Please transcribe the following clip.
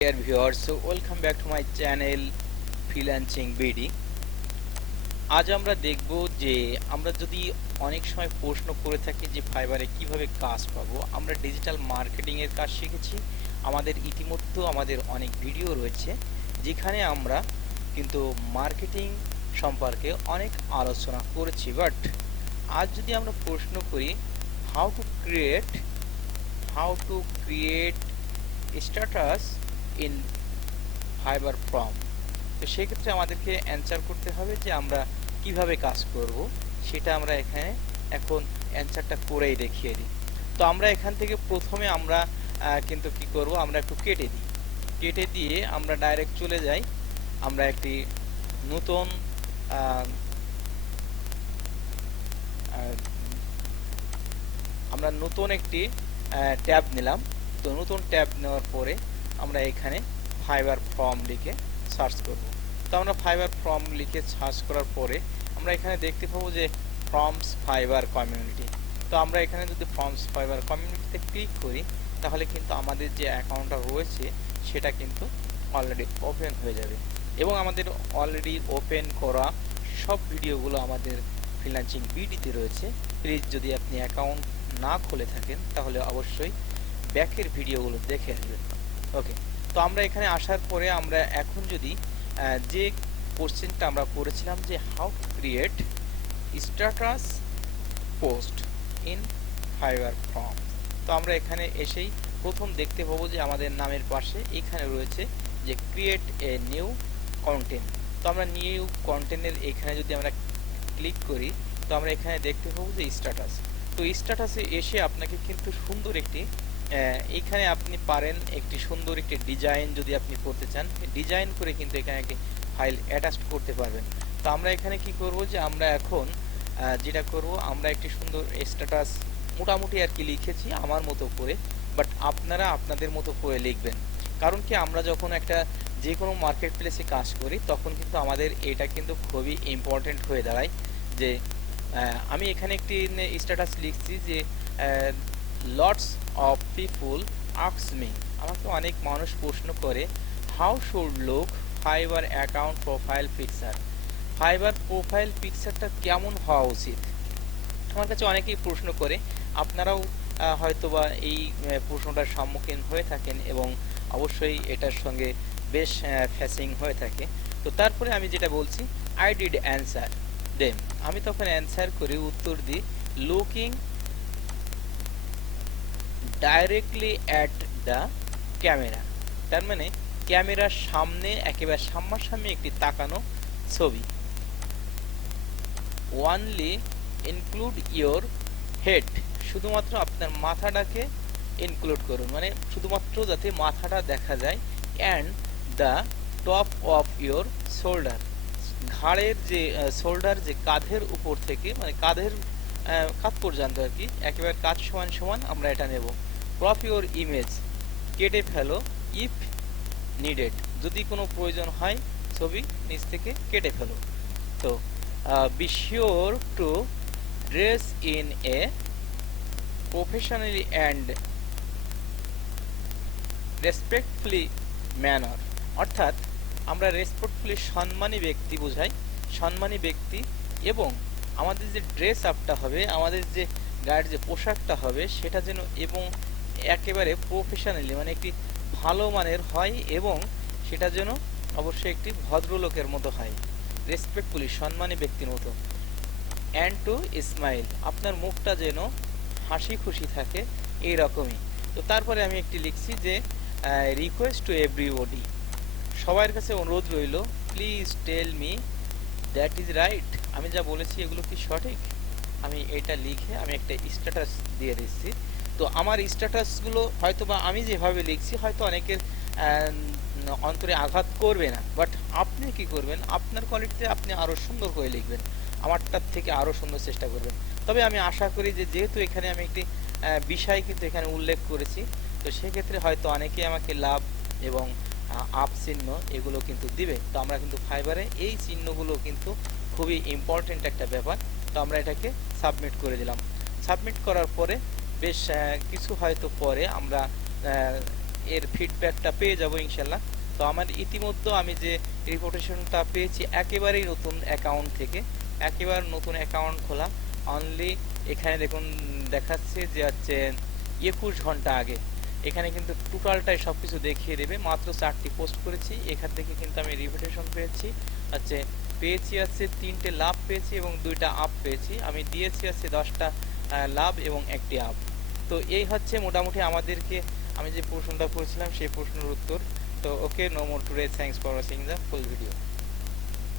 Dear viewers, so welcome back to my channel freelancing BD। আজ আমরা দেখব যে আমরা যদি অনেক সময় প্রশ্ন করে থাকি যে ফাইবারে কিভাবে কাজ পাবো। আমরা ডিজিটাল মার্কেটিং এর কাজ শিখেছি, আমাদের ইতিমধ্যে আমাদের অনেক ভিডিও রয়েছে যেখানে আমরা কিন্তু মার্কেটিং সম্পর্কে অনেক আলোচনা করেছি। বাট আজ যদি আমরা প্রশ্ন করি how to create status in fibre form, তো সেক্ষেত্রে আমাদেরকে অ্যান্সার করতে হবে যে আমরা কিভাবে কাজ করব, সেটা আমরা এখানে এখন অ্যান্সারটা করেই দেখিয়ে দিই। তো আমরা এখান থেকে প্রথমে আমরা কিন্তু কি করব, আমরা একটু কেটে দিয়ে আমরা ডাইরেক্ট চলে যাই। আমরা একটি নতুন একটি ট্যাব নিলাম। তো নতুন ট্যাব নেওয়ার পরে আমরা এখানে ফাইবার ফর্ম লিখে সার্চ করব। তো আমরা ফাইবার ফর্ম লিখে সার্চ করার পরে আমরা এখানে দেখতে পাবো যে ফর্মস ফাইবার কমিউনিটি। তো আমরা এখানে যদি ফর্মস ফাইবার কমিউনিটিতে ক্লিক করি তাহলে কিন্তু আমাদের যে অ্যাকাউন্টটা রয়েছে সেটা কিন্তু অলরেডি ওপেন হয়ে যাবে এবং আমাদের অলরেডি ওপেন করা সব ভিডিওগুলো আমাদের ফ্রিল্যান্সিং বিডিতে রয়েছে। প্লিজ যদি আপনি অ্যাকাউন্ট না খুলে থাকেন তাহলে অবশ্যই ব্যাকের ভিডিওগুলো দেখে আসবেন। ওকে, তো আমরা এখানে আসার পরে আমরা এখন যদি যে কোশ্চেনটা আমরা করেছিলাম যে how to create status post in fibre form, তো আমরা এখানে এসেই প্রথম দেখতে পাবো যে আমাদের নামের পাশে এখানে রয়েছে যে ক্রিয়েট এ নিউ কন্টেন্ট। তো আমরা নিউ কন্টেন্টের এখানে যদি আমরা ক্লিক করি তো আমরা এখানে দেখতে পাবো যে স্ট্যাটাস। তো স্ট্যাটাসে এসে আপনাকে কিন্তু সুন্দর একটি এখানে আপনি পারেন একটি সুন্দর একটি ডিজাইন যদি আপনি করতে চান, ডিজাইন করে কিন্তু এখানে একটি ফাইল অ্যাটাচ করতে পারবেন। তো আমরা এখানে কি করব যে আমরা এখন যেটা করব, আমরা একটি সুন্দর স্ট্যাটাস মোটামুটি আর কি লিখেছি আমার মতো করে, বাট আপনারা আপনাদের মতো করে লিখবেন। কারণ কি আমরা যখন একটা যে কোনো মার্কেট প্লেসে কাজ করি তখন কিন্তু আমাদের এটা কিন্তু খুবই ইম্পর্টেন্ট হয়ে দাঁড়ায় যে আমি এখানে একটি স্ট্যাটাস লিখছি যে lots of people ask me, আমাকে অনেক মানুষ প্রশ্ন করে how should look Fiverr account profile picture, Fiverr profile পিকচারটা কেমন হওয়া উচিত। আমার কাছে অনেকেই প্রশ্ন করে, আপনারাও হয়তোবা এই প্রশ্নটার সম্মুখীন হয়ে থাকেন এবং অবশ্যই এটার সঙ্গে বেশ ফেসিং হয়ে থাকে। তো তারপরে আমি যেটা বলছি আই ডিড অ্যান্সার দেম, আমি তখন অ্যান্সার করে উত্তর দিই looking directly at the camera, তার মানে ক্যামেরার সামনে একেবারে সামনাসামনি একটি তাকানো ছবি। ওয়ানলি ইনক্লুড ইয়োর হেড, শুধুমাত্র আপনার মাথাটাকে ইনক্লুড করুন, মানে শুধুমাত্র যাতে মাথাটা দেখা যায়। And the top of your shoulder, ঘাড়ের যে শোল্ডার যে কাঁধের উপর থেকে মানে কাঁধের কাঁধ পর্যন্ত আর কি, একেবারে কাঁধ সমান সমান আমরা এটা নেব। ক্রপ ইয়োর ইমেজ, কেটে ফেলো ইফ নিডেড, যদি কোনো প্রয়োজন হয় ছবি নিচ থেকে কেটে ফেলো। তো be sure to dress in a professionally and respectfully manner, অর্থাৎ আমরা রেসপেক্টফুলি সম্মানী ব্যক্তি বোঝাই, সম্মানী ব্যক্তি, এবং আমাদের যে ড্রেস আপটা হবে, আমাদের যে গায়ের যে পোশাকটা হবে সেটা যেন এবং একেবারে প্রফেশনালি মানে একটি ভালো মানের হয় এবং সেটা যেন অবশ্যই একটি ভদ্রলোকের মতো হয়, রেসপেক্টফুলি সম্মানী ব্যক্তির মতো। অ্যান্ড টু স্মাইল, আপনার মুখটা যেন হাসি খুশি থাকে এইরকমই। তো তারপরে আমি একটি লিখছি যে রিকোয়েস্ট টু এভরিবডি, সবার কাছে অনুরোধ রইল please tell me that is right, আমি যা বলেছি এগুলো কি সঠিক। আমি এটা লিখে আমি একটা স্ট্যাটাস দিয়ে দিচ্ছি। তো আমার স্ট্যাটাসগুলো হয়তো বা আমি যেভাবে লিখছি হয়তো অনেকের অন্তরে আঘাত করবে না, বাট আপনি কি করবেন, আপনার কোয়ালিটিতে আপনি আরও সুন্দর করে লিখবেন, আমারটার থেকে আরও সুন্দর চেষ্টা করবেন। তবে আমি আশা করি যে যেহেতু এখানে আমি একটি বিষয় কিন্তু এখানে উল্লেখ করেছি, তো সেক্ষেত্রে হয়তো অনেকেই আমাকে লাভ এবং আপ চিহ্ন এগুলো কিন্তু দিবে। তো আমরা কিন্তু ফাইবারে এই চিহ্নগুলো কিন্তু খুবই ইম্পর্টেন্ট একটা ব্যাপার। তো আমরা এটাকে সাবমিট করে দিলাম। সাবমিট করার পরে বেশ কিছু হয়তো পরে আমরা এর ফিডব্যাকটা পেয়ে যাব ইনশাল্লাহ। তো আমার ইতিমধ্যে আমি যে রিপোর্টেশনটা পেয়েছি একেবারেই নতুন অ্যাকাউন্ট থেকে, একেবারে নতুন অ্যাকাউন্ট খোলা, অনলি এখানে দেখুন দেখাচ্ছে যে হচ্ছে 21 ঘন্টা আগে। এখানে কিন্তু টোটালটাই সব কিছু দেখিয়ে দেবে। মাত্র 4টি পোস্ট করেছি, এখান থেকে কিন্তু আমি রিপোর্টেশন পেয়েছি হচ্ছে, পেয়েছি হচ্ছে 3টে লাভ পেয়েছি এবং 2টা আপ পেয়েছি। আমি দিয়েছি হচ্ছে 10টা লাভ এবং 1টি আপ। তো এই হচ্ছে মোটামুটি আমাদেরকে আমি যে প্রশ্নটা করেছিলাম সেই প্রশ্নের উত্তর। তো okay, no more today, thanks for watching the full video.